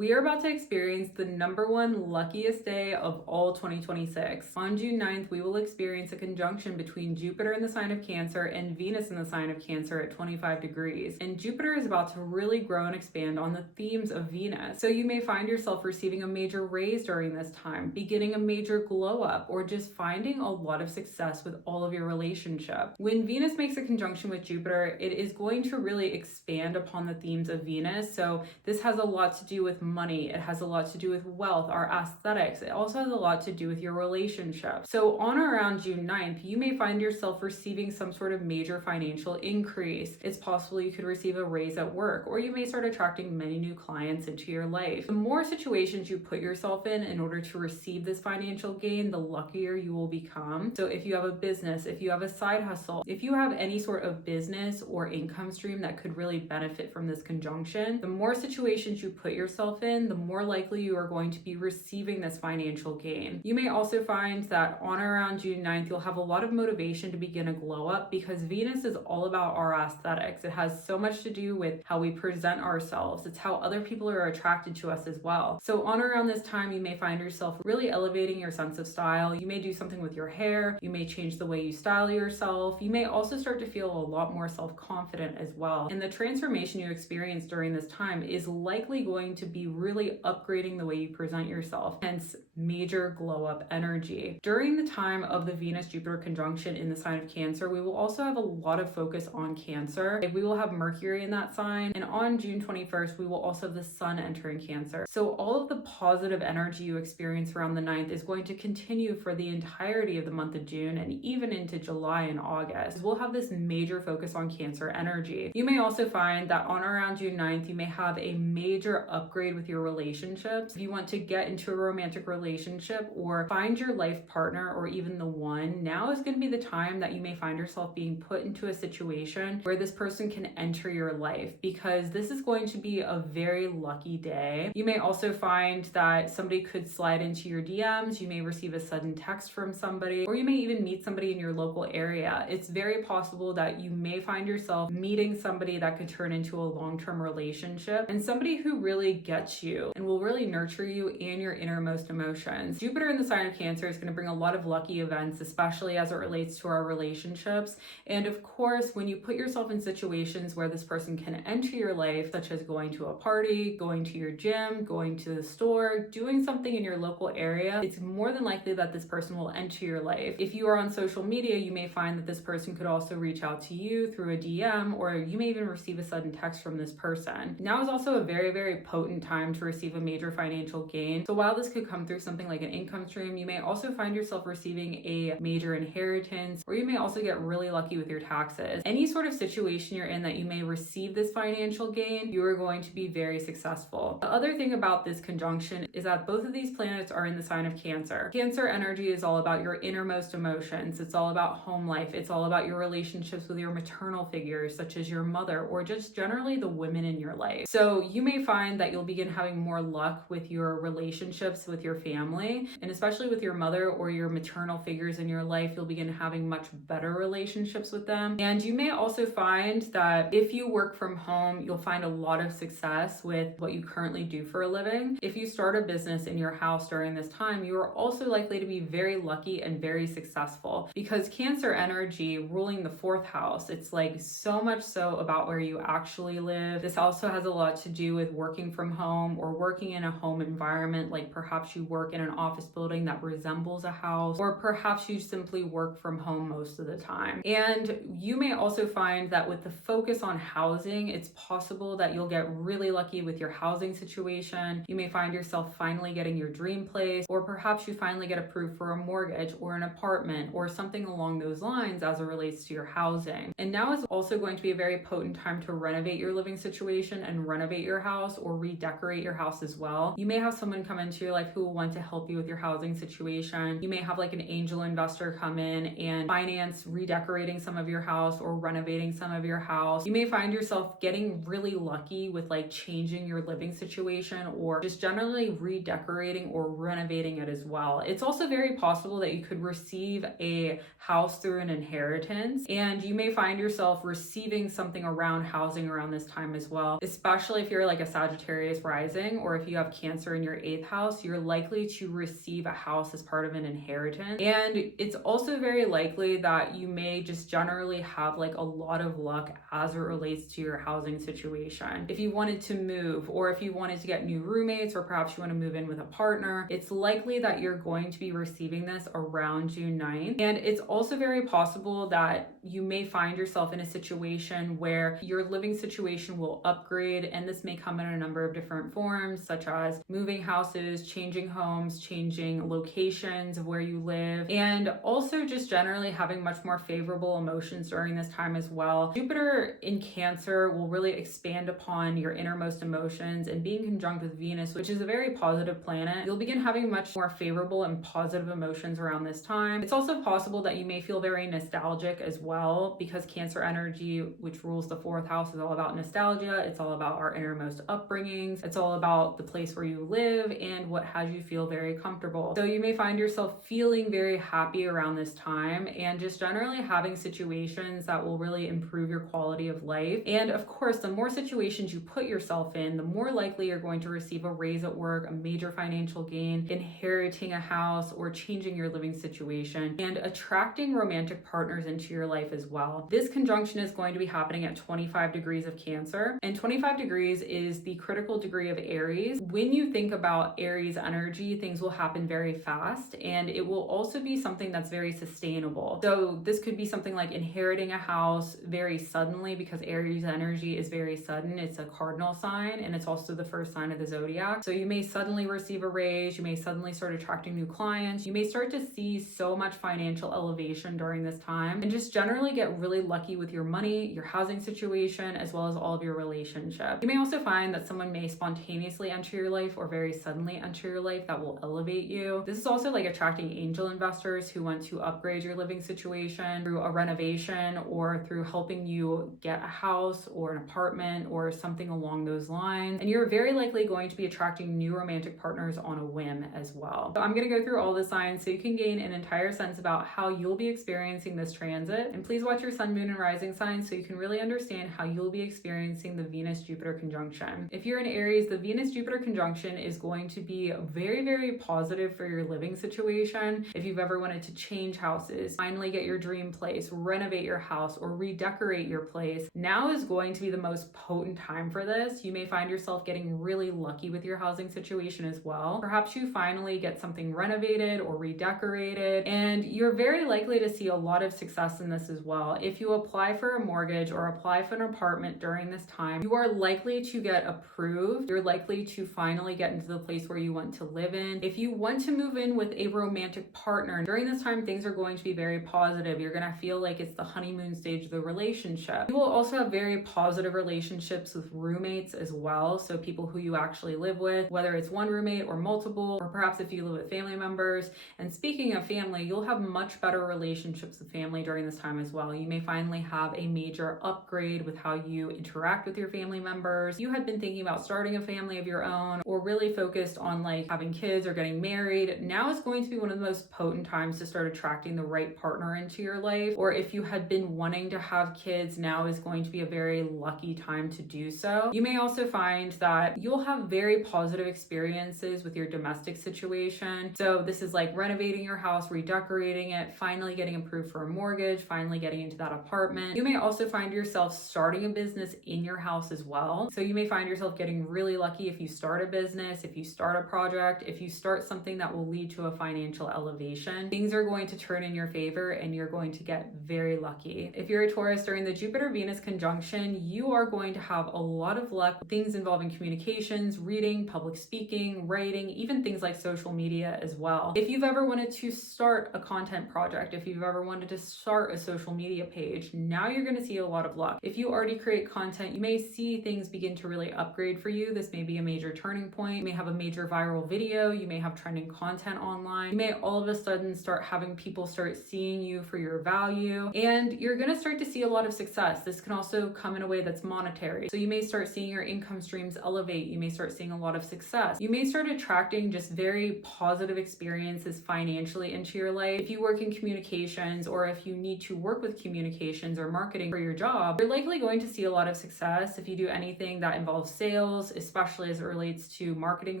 We are about to experience the #1 luckiest day of all 2026. On June 9th, we will experience a conjunction between Jupiter in the sign of Cancer and Venus in the sign of Cancer at 25 degrees. And Jupiter is about to really grow and expand on the themes of Venus. So you may find yourself receiving a major raise during this time, beginning a major glow up, or just finding a lot of success with all of your relationships. When Venus makes a conjunction with Jupiter, it is going to really expand upon the themes of Venus. So this has a lot to do with money, it has a lot to do with wealth, our aesthetics. It also has a lot to do with your relationship. So on or around June 9th, you may find yourself receiving some sort of major financial increase. It's possible you could receive a raise at work, or you may start attracting many new clients into your life. The more situations you put yourself in order to receive this financial gain, the luckier you will become. So if you have a business, if you have a side hustle, if you have any sort of business or income stream that could really benefit from this conjunction, the more situations you put yourself in, the more likely you are going to be receiving this financial gain. You may also find that on or around June 9th, you'll have a lot of motivation to begin a glow up, because Venus is all about our aesthetics. It has so much to do with how we present ourselves. It's how other people are attracted to us as well. So on or around this time, you may find yourself really elevating your sense of style. You may do something with your hair. You may change the way you style yourself. You may also start to feel a lot more self-confident as well. And the transformation you experience during this time is likely going to be really upgrading the way you present yourself, hence major glow up energy. During the time of the Venus-Jupiter conjunction in the sign of Cancer, we will also have a lot of focus on Cancer. We will have Mercury in that sign, and on June 21st, we will also have the Sun entering Cancer. So all of the positive energy you experience around the 9th is going to continue for the entirety of the month of June and even into July and August. We'll have this major focus on Cancer energy. You may also find that on or around June 9th, you may have a major upgrade with your relationships. If you want to get into a romantic relationship or find your life partner or even the one, now is going to be the time that you may find yourself being put into a situation where this person can enter your life, because this is going to be a very lucky day. You may also find that somebody could slide into your DMs, you may receive a sudden text from somebody, or you may even meet somebody in your local area. It's very possible that you may find yourself meeting somebody that could turn into a long-term relationship, and somebody who really gets you and will really nurture you and your innermost emotions. Jupiter in the sign of Cancer is going to bring a lot of lucky events, especially as it relates to our relationships. And of course, when you put yourself in situations where this person can enter your life, such as going to a party, going to your gym, going to the store, doing something in your local area, it's more than likely that this person will enter your life. If you are on social media, you may find that this person could also reach out to you through a DM, or you may even receive a sudden text from this person. Now is also a very, very potent time to receive a major financial gain. So while this could come through something like an income stream, you may also find yourself receiving a major inheritance, or you may also get really lucky with your taxes. Any sort of situation you're in that you may receive this financial gain, you are going to be very successful. The other thing about this conjunction is that both of these planets are in the sign of Cancer. Cancer energy is all about your innermost emotions. It's all about home life. It's all about your relationships with your maternal figures, such as your mother, or just generally the women in your life. So you may find that you'll begin having more luck with your relationships with your family, and especially with your mother or your maternal figures in your life, you'll begin having much better relationships with them. And you may also find that if you work from home, you'll find a lot of success with what you currently do for a living. If you start a business in your house during this time, you are also likely to be very lucky and very successful, because Cancer energy ruling the 4th house, it's like so much so about where you actually live. This also has a lot to do with working from home or working in a home environment, like perhaps you work in an office building that resembles a house, or perhaps you simply work from home most of the time. And you may also find that with the focus on housing, it's possible that you'll get really lucky with your housing situation. You may find yourself finally getting your dream place, or perhaps you finally get approved for a mortgage or an apartment or something along those lines as it relates to your housing. And now is also going to be a very potent time to renovate your living situation and renovate your house or redecorate your house as well. You may have someone come into your life who will want to help you with your housing situation. You may have like an angel investor come in and finance redecorating some of your house or renovating some of your house. You may find yourself getting really lucky with like changing your living situation or just generally redecorating or renovating it as well. It's also very possible that you could receive a house through an inheritance, and you may find yourself receiving something around housing around this time as well, especially if you're like a Sagittarius rising, or if you have Cancer in your 8th house, you're likely to receive a house as part of an inheritance. And it's also very likely that you may just generally have like a lot of luck as it relates to your housing situation. If you wanted to move, or if you wanted to get new roommates, or perhaps you want to move in with a partner, it's likely that you're going to be receiving this around June 9th. And it's also very possible that you may find yourself in a situation where your living situation will upgrade, and this may come in a number of different forms, such as moving houses, changing homes, changing locations of where you live, and also just generally having much more favorable emotions during this time as well. Jupiter in Cancer will really expand upon your innermost emotions, and being conjunct with Venus, which is a very positive planet, you'll begin having much more favorable and positive emotions around this time. It's also possible that you may feel very nostalgic as well, because Cancer energy, which rules the 4th house, is all about nostalgia. It's all about our innermost upbringings. It's all about the place where you live and what has you feel very comfortable. So you may find yourself feeling very happy around this time, and just generally having situations that will really improve your quality of life. And of course, the more situations you put yourself in, the more likely you're going to receive a raise at work, a major financial gain, inheriting a house, or changing your living situation, and attracting romantic partners into your life as well. This conjunction is going to be happening at 25 degrees of Cancer, and 25 degrees is the critical degree of Aries. When you think about Aries energy, things will happen very fast, and it will also be something that's very sustainable. So this could be something like inheriting a house very suddenly, because Aries energy is very sudden. It's a cardinal sign, and it's also the first sign of the zodiac. So you may suddenly receive a raise, you may suddenly start attracting new clients, you may start to see so much financial elevation during this time, and just generally get really lucky with your money, your housing situation, as well as all of your relationships. You may also find that someone may spontaneously enter your life, or very suddenly enter your life, that will elevate you. This is also like attracting angel investors who want to upgrade your living situation through a renovation, or through helping you get a house or an apartment or something along those lines. And you're very likely going to be attracting new romantic partners on a whim as well. So I'm going to go through all the signs so you can gain an entire sense about how you'll be experiencing this transit. And please watch your sun, moon, and rising signs so you can really understand how you'll be experiencing the Venus-Jupiter conjunction. If you're in Aries, the Venus-Jupiter conjunction is going to be very, very positive for your living situation. If you've ever wanted to change houses, finally get your dream place, renovate your house, or redecorate your place, now is going to be the most potent time for this. You may find yourself getting really lucky with your housing situation as well. Perhaps you finally get something renovated or redecorated, and you're very likely to see a lot of success in this as well. If you apply for a mortgage or apply for an apartment during this time, you are likely to get approved. You're likely to finally get into the place where you want to live in. If you want to move in with a romantic partner, during this time, things are going to be very positive. You're going to feel like it's the honeymoon stage of the relationship. You will also have very positive relationships with roommates as well. So people who you actually live with, whether it's one roommate or multiple, or perhaps if you live with family members. And speaking of family, you'll have much better relationships with family during this time as well. You may finally have a major upgrade with how you interact with your family members. You had been thinking about starting a family of your own, or really focused on like having kids or getting married. Now is going to be one of the most potent times to start attracting the right partner into your life. Or if you had been wanting to have kids, now is going to be a very lucky time to do so. You may also find that you'll have very positive experiences with your domestic situation. So this is like renovating your house, redecorating it, finally getting approved for a mortgage, finally getting into that apartment. You may also find yourself starting a business in your house as well. So you may find yourself getting really lucky if you start a business, if you start a project, if you start something that will lead to a financial elevation. Things are going to turn in your favor, and you're going to get very lucky. If you're a Taurus, during the Jupiter-Venus conjunction, you are going to have a lot of luck with things involving communications, reading, public speaking, writing, even things like social media as well. If you've ever wanted to start a content project, if you've ever wanted to start a social media page, now you're going to see a lot of luck. If you already create content, you may see things begin to really upgrade for you. This may be a major turning point. You may have a major viral video. You may have trending content online. You may all of a sudden start having people start seeing you for your value, and you're going to start to see a lot of success. This can also come in a way that's monetary. So you may start seeing your income streams elevate. You may start seeing a lot of success. You may start attracting just very positive experiences financially into your life. If you work in communications, or if you need to work with communications or marketing for your job, you're likely going to see a lot of success. If you do anything that involves sales, especially as it relates to marketing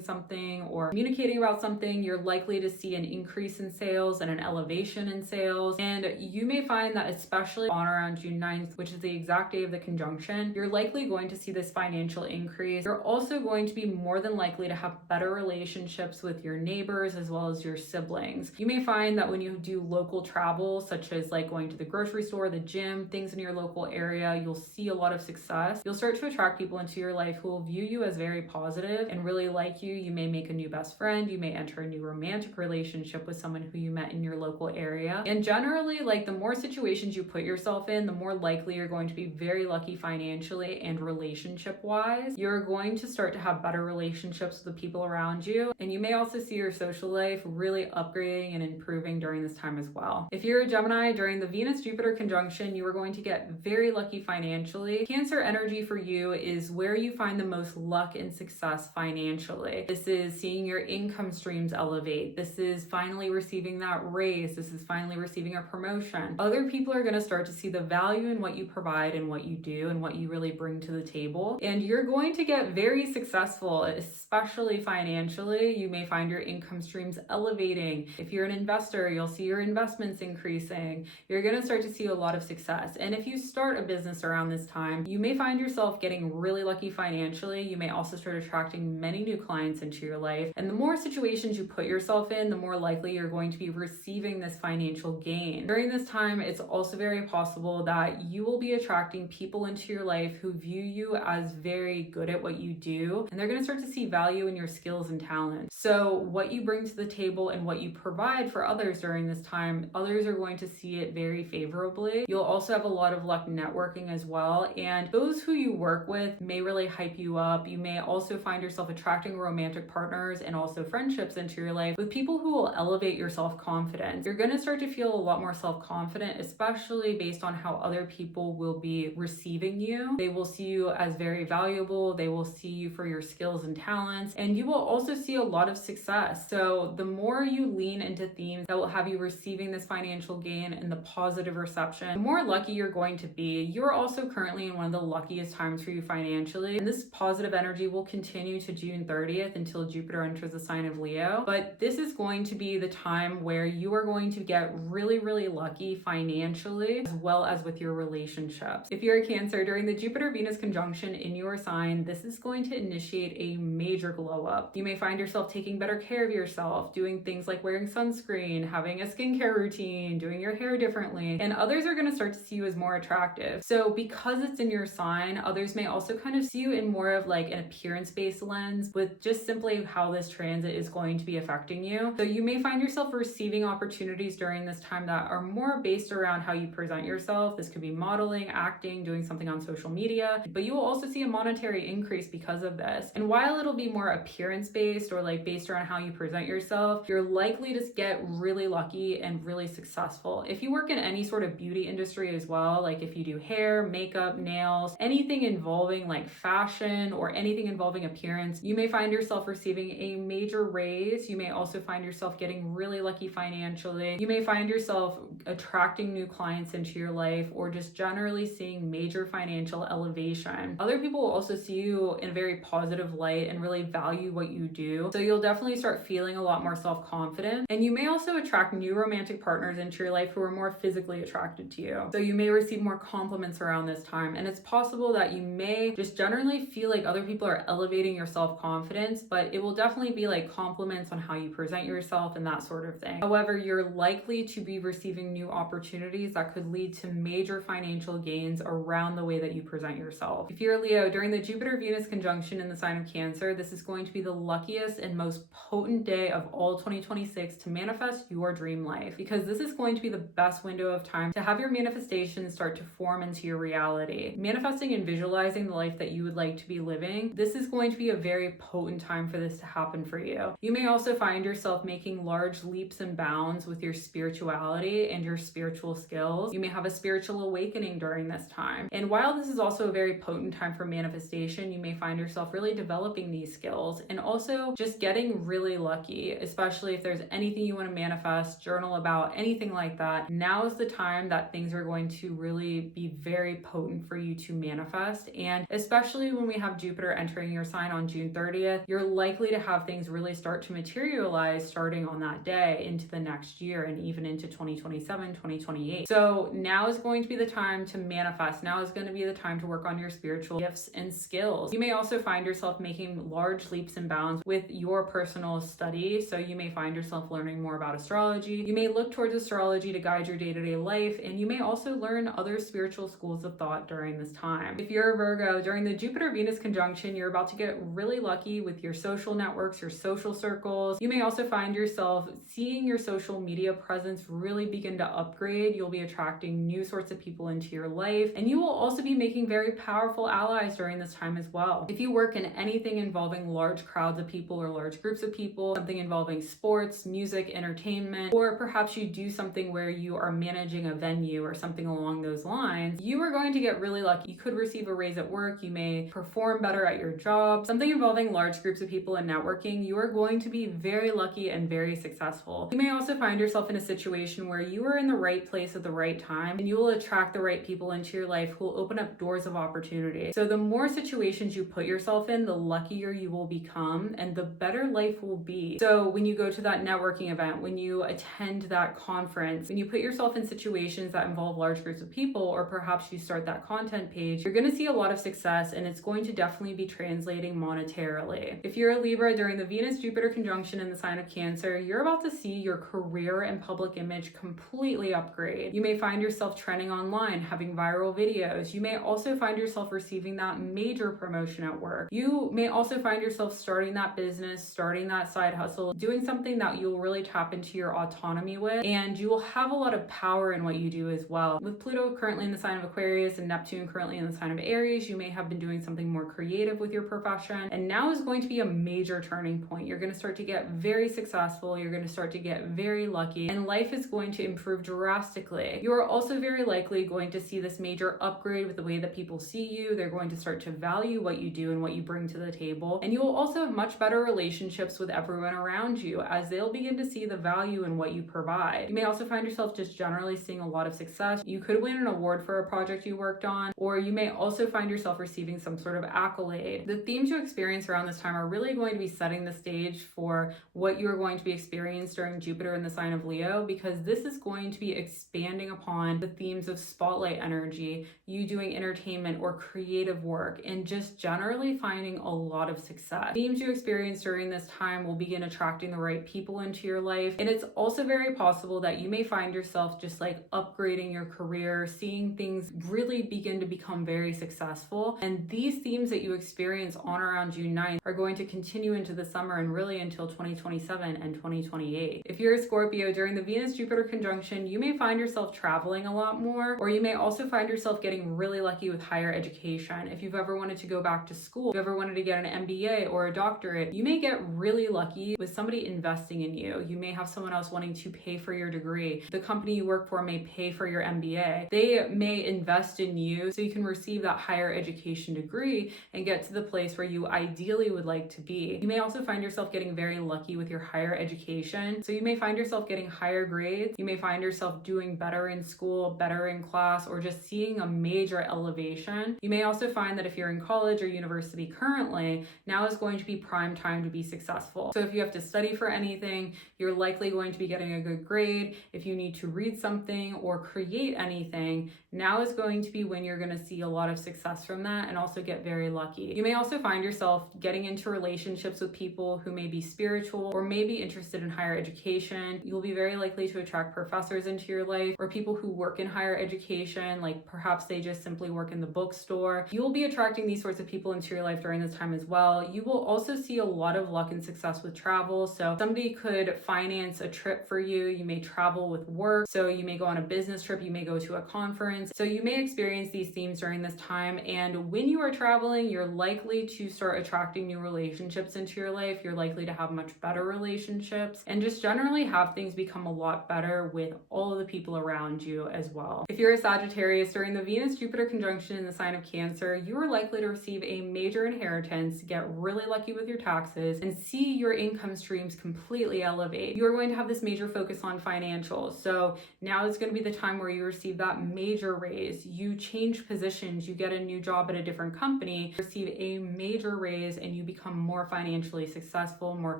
something or communicating about something. You're likely to see an increase in sales and an elevation in sales. And you may find that especially on around June 9th, which is the exact day of the conjunction, you're likely going to see this financial increase. You're also going to be more than likely to have better relationships with your neighbors as well as your siblings. You may find that when you do local travel, such as like going to the grocery store, the gym, things in your local area, you'll see a lot of success. You'll start to attract people into your life who will view you as very positive and really like you. You may make a new best friend. You may enter a new romantic relationship with someone who you met in your local area. And generally, like the more situations you put yourself in, the more likely you're going to be very lucky financially and relationship wise. You're going to start to have better relationships with the people around you. And you may also see your social life really upgrading and improving during this time as well. If you're a Gemini, during the Venus-Jupiter conjunction, you are going to get very lucky financially. Cancer energy for you is where you find the most luck and success financially. This is seeing your income streams elevate. This is finally receiving that raise. This is finally receiving a promotion. Other people are going to start to see the value in what you provide and what you do and what you really bring to the table. And you're going to get very successful, especially financially. You may find your income streams elevating. If you're an investor, you'll see your investments increasing. You're going to start to see a lot of success. And if you start a business around this time, you may find yourself getting really lucky financially. You may also start attracting many new clients into your life. And the more situations you put yourself in, the more likely you're going to be receiving this financial gain. During this time, it's also very possible that you will be attracting people into your life who view you as very good at what you do, and they're going to start to see value in your skills and talents. So what you bring to the table and what you provide for others during this time, others are going to see it very favorably. You'll also have a lot of luck networking as well, and those who you work with may really hype you up. You may also find yourself attracting romantic partners and also friendships into your life with people who will elevate your self-confidence. You're going to start to feel a lot more self-confident, especially based on how other people will be receiving you. They will see you as very valuable. They will see you for your skills and talents, and you will also see a lot of success. So the more you lean into themes that will have you receiving this financial gain and the positive reception, the more lucky you're going to be. You're also currently in one of the luckiest times for you financially, and this positive energy will continue to June 30th until Jupiter enters the sign of Leo. But this is going to be the time where you are going to get really, really lucky financially as well as with your relationships. If you're a Cancer, during the Jupiter-Venus conjunction in your sign, this is going to initiate a major glow up. You may find yourself taking better care of yourself, doing things like wearing sunscreen, having a skincare routine, doing your hair differently, and others are going to start to see you as more attractive. So because it's in your sign, others may also kind of see you in more of like an appearance-based lens with just simply how this transit is going to be affecting you. So you may find yourself receiving opportunities during this time that are more based around how you present yourself. This could be modeling, acting, doing something on social media, but you will also see a monetary increase because of this. And while it'll be more appearance-based or like based around how you present yourself, you're likely to get really lucky and really successful. If you work in any sort of beauty industry as well, like if you do hair, makeup, nails, anything involving like fashion or anything involving appearance, you may find yourself receiving a major raise. You may also find yourself getting really lucky financially. You may find yourself attracting new clients into your life or just generally seeing major financial elevation. Other people will also see you in a very positive light and really value what you do. So you'll definitely start feeling a lot more self-confident. And you may also attract new romantic partners into your life who are more physically attracted to you. So you may receive more compliments around this time. And it's possible that you may just generally feel like other people are elevating your self-confidence, but it will definitely be like compliments on how you present yourself and that sort of thing. However, you're likely to be receiving new opportunities that could lead to major financial gains around the way that you present yourself. If you're a Leo, during the Jupiter-Venus conjunction in the sign of Cancer, this is going to be the luckiest and most potent day of all 2026 to manifest your dream life, because this is going to be the best window of time to have your manifestations start to form into your reality. Manifesting and visualizing the life that you would like to be living, this is going to be a very potent time for this to happen for you. You may also find yourself making large leaps and bounds with your spirituality and your spiritual skills. You may have a spiritual awakening during this time. And while this is also a very potent time for manifestation, you may find yourself really developing these skills and also just getting really lucky, especially if there's anything you want to manifest, journal about, anything like that. Now is the time that things are going to really be very potent for you to manifest. And especially when we have Jupiter Jupiter entering your sign on June 30th, you're likely to have things really start to materialize starting on that day into the next year and even into 2027, 2028. So now is going to be the time to manifest. Now is going to be the time to work on your spiritual gifts and skills. You may also find yourself making large leaps and bounds with your personal study. So you may find yourself learning more about astrology. You may look towards astrology to guide your day-to-day life, and you may also learn other spiritual schools of thought during this time. If you're a Virgo, during the Jupiter-Venus conjunction, you're about to get really lucky with your social networks, your social circles. You may also find yourself seeing your social media presence really begin to upgrade. You'll be attracting new sorts of people into your life, and you will also be making very powerful allies during this time as well. If you work in anything involving large crowds of people or large groups of people, something involving sports, music, entertainment, or perhaps you do something where you are managing a venue or something along those lines, you are going to get really lucky. You could receive a raise at work, you may perform better at your job, something involving large groups of people and networking, you are going to be very lucky and very successful. You may also find yourself in a situation where you are in the right place at the right time, and you will attract the right people into your life who will open up doors of opportunity. So the more situations you put yourself in, the luckier you will become and the better life will be. So when you go to that networking event, when you attend that conference, when you put yourself in situations that involve large groups of people, or perhaps you start that content page, you're going to see a lot of success, and it's going to definitely be translating monetarily. If you're a Libra, during the Venus-Jupiter conjunction in the sign of Cancer, you're about to see your career and public image completely upgrade. You may find yourself trending online, having viral videos. You may also find yourself receiving that major promotion at work. You may also find yourself starting that business, starting that side hustle, doing something that you'll really tap into your autonomy with, and you will have a lot of power in what you do as well. With Pluto currently in the sign of Aquarius and Neptune currently in the sign of Aries, you may have been doing something more creative with your profession, and now is going to be a major turning point. You're going to start to get very successful, you're going to start to get very lucky, and life is going to improve drastically. You are also very likely going to see this major upgrade with the way that people see you. They're going to start to value what you do and what you bring to the table, and you will also have much better relationships with everyone around you as they'll begin to see the value in what you provide. You may also find yourself just generally seeing a lot of success. You could win an award for a project you worked on, or you may also find yourself receiving some sort of accolade. The themes you experience around this time are really going to be setting the stage for what you are going to be experiencing during Jupiter in the sign of Leo, because this is going to be expanding upon the themes of spotlight energy, you doing entertainment or creative work, and just generally finding a lot of success. Themes you experience during this time will begin attracting the right people into your life, and it's also very possible that you may find yourself just like upgrading your career, seeing things really begin to become very successful. And these themes that you experience on around June 9th are going to continue into the summer and really until 2027 and 2028. If you're a Scorpio, during the Venus-Jupiter conjunction, you may find yourself traveling a lot more, or you may also find yourself getting really lucky with higher education. If you've ever wanted to go back to school, if you've ever wanted to get an MBA or a doctorate, you may get really lucky with somebody investing in you. You may have someone else wanting to pay for your degree. The company you work for may pay for your MBA. They may invest in you so you can receive that higher education degree and get to the place where you ideally would like to be. You may also find yourself getting very lucky with your higher education. So you may find yourself getting higher grades. You may find yourself doing better in school, better in class, or just seeing a major elevation. You may also find that if you're in college or university currently, now is going to be prime time to be successful. So if you have to study for anything, you're likely going to be getting a good grade. If you need to read something or create anything, now is going to be when you're going to see a lot of success from that and also get very lucky. You may also find yourself getting into relationships with people who may be spiritual or may be interested in higher education. You'll be very likely to attract professors into your life, or people who work in higher education, like perhaps they just simply work in the bookstore. You will be attracting these sorts of people into your life during this time as well. You will also see a lot of luck and success with travel. So somebody could finance a trip for you. You may travel with work. So you may go on a business trip. You may go to a conference. So you may experience these themes during this time. And when you are traveling, you're likely to start attracting new relationships into your life. You're likely to have much better relationships and just generally have things become a lot better with all of the people around you as well. If you're a Sagittarius, during the Venus-Jupiter conjunction in the sign of Cancer, you are likely to receive a major inheritance, get really lucky with your taxes, and see your income streams completely elevate. You are going to have this major focus on financials. So now is going to be the time where you receive that major raise. You change positions, you get a new job at a different company, you're receive a major raise and you become more financially successful, more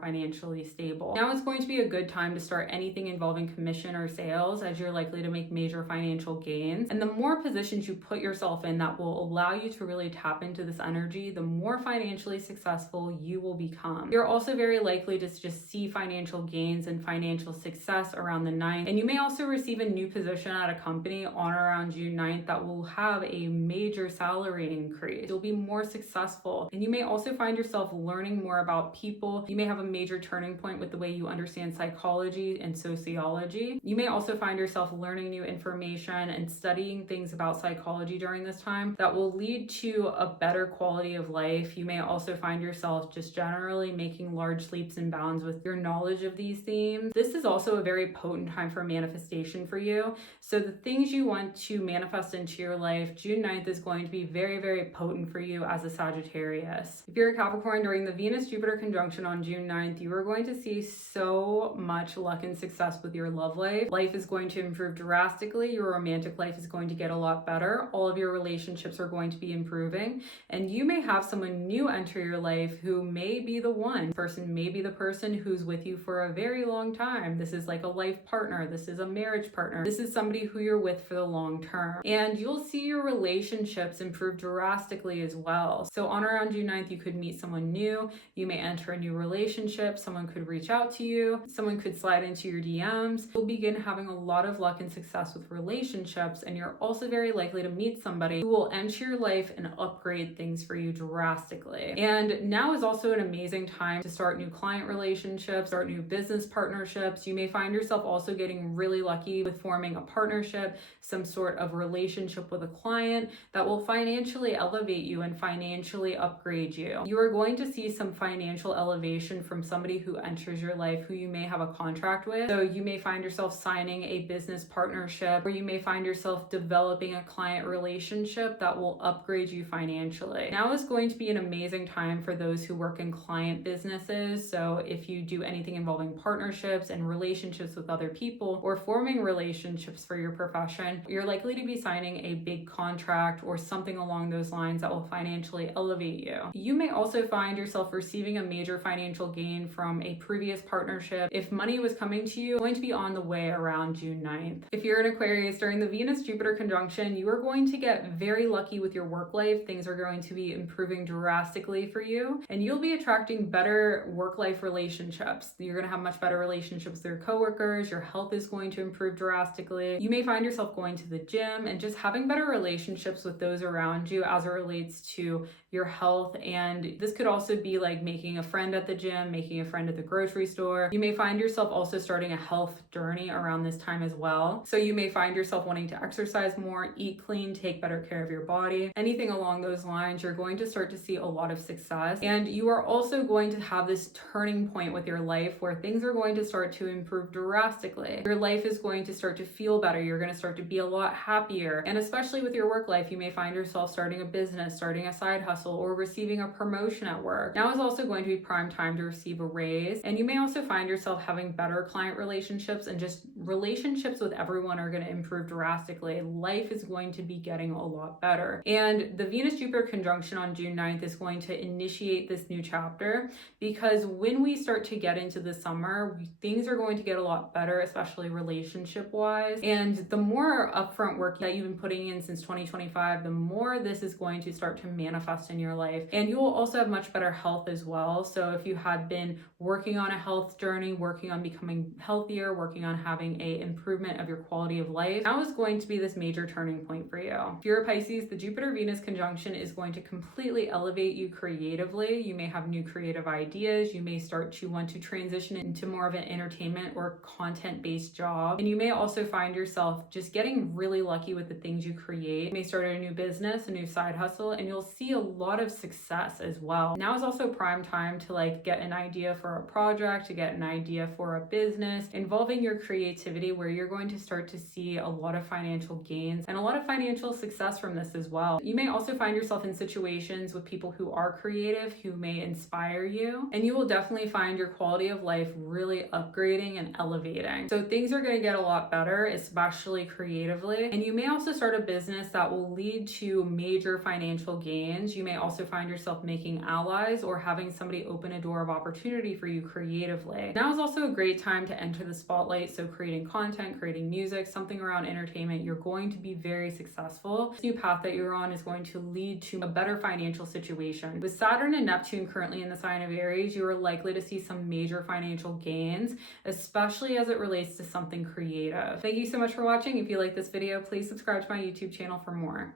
financially stable. Now is going to be a good time to start anything involving commission or sales, as you're likely to make major financial gains. And the more positions you put yourself in that will allow you to really tap into this energy, the more financially successful you will become. You're also very likely to just see financial gains and financial success around the 9th. And you may also receive a new position at a company on or around June 9th that will have a major salary increase. You'll be more successful. And you may also find yourself learning more about people. You may have a major turning point with the way you understand psychology and sociology. You may also find yourself learning new information and studying things about psychology during this time that will lead to a better quality of life. You may also find yourself just generally making large leaps and bounds with your knowledge of these themes. This is also a very potent time for manifestation for you. So the things you want to manifest into your life, June 9th is going to be very, very potent for you as a Sagittarius. If you're a Capricorn, during the Venus-Jupiter conjunction on June 9th, you are going to see so much luck and success with your love life. Life is going to improve drastically. Your romantic life is going to get a lot better. All of your relationships are going to be improving. And you may have someone new enter your life who may be the one. This person may be the person who's with you for a very long time. This is like a life partner. This is a marriage partner. This is somebody who you're with for the long term. And you'll see your relationships improve drastically as well. So on around June 9th, you could meet someone new. You may enter a new relationship. Someone could reach out to you. Someone could slide into your DMs. You'll begin having a lot of luck and success with relationships. And you're also very likely to meet somebody who will enter your life and upgrade things for you drastically. And now is also an amazing time to start new client relationships, start new business partnerships. You may find yourself also getting really lucky with forming a partnership, some sort of relationship with a client that will financially elevate you and financially upgrade you. You are going to see some financial elevation from somebody who enters your life who you may have a contract with. So you may find yourself signing a business partnership, or you may find yourself developing a client relationship that will upgrade you financially. Now is going to be an amazing time for those who work in client businesses. So if you do anything involving partnerships and relationships with other people, or forming relationships for your profession, you're likely to be signing a big contract or something along those lines that will financially elevate you. You may also find yourself receiving a major financial gain from a previous partnership. If money was coming to you, it's going to be on the way around June 9th. If you're an Aquarius, during the Venus-Jupiter conjunction, you are going to get very lucky with your work life. Things are going to be improving drastically for you, and you'll be attracting better work-life relationships. You're going to have much better relationships with your coworkers. Your health is going to improve drastically. You may find yourself going to the gym and just having better relationships with those around you as it relates to your health. And this could also be like making a friend at the gym, making a friend at the grocery store. You may find yourself also starting a health journey around this time as well. So you may find yourself wanting to exercise more, eat clean, take better care of your body. Anything along those lines, you're going to start to see a lot of success. And you are also going to have this turning point with your life where things are going to start to improve drastically. Your life is going to start to feel better. You're going to start to be a lot happier. And especially with your work life, you may find yourself starting a business, starting a side hustle, or receiving a promotion at work. Now is also going to be prime time to receive a raise. And you may also find yourself having better client relationships, and just relationships with everyone are going to improve drastically. Life is going to be getting a lot better. And the Venus-Jupiter conjunction on June 9th is going to initiate this new chapter, because when we start to get into the summer, things are going to get a lot better, especially relationship-wise. And the more upfront work that you've been putting in since 2025, the more this is going to start to manifest in your life. And you will also have much better health as well. So if you had been working on a health journey, working on becoming healthier, working on having a improvement of your quality of life, now is going to be this major turning point for you. If you're a Pisces, the Jupiter-Venus conjunction is going to completely elevate you creatively. You may have new creative ideas. You may start to want to transition into more of an entertainment or content-based job. And you may also find yourself just getting really lucky with the things you create. You may start a new business, a new side hustle, and you'll see a lot of success as well. Now is also prime time to like get an idea for a project, to get an idea for a business involving your creativity, where you're going to start to see a lot of financial gains and a lot of financial success from this as well. You may also find yourself in situations with people who are creative, who may inspire you, and you will definitely find your quality of life really upgrading and elevating. So things are going to get a lot better, especially creatively. And you may also start a business that will lead to major financial gains. gains. You may also find yourself making allies or having somebody open a door of opportunity for you creatively. Now is also a great time to enter the spotlight, so creating content, creating music, something around entertainment. You're going to be very successful. This new path that you're on is going to lead to a better financial situation. With Saturn and Neptune currently in the sign of Aries, you are likely to see some major financial gains, especially as it relates to something creative. Thank you so much for watching. If you like this video, please subscribe to my YouTube channel for more.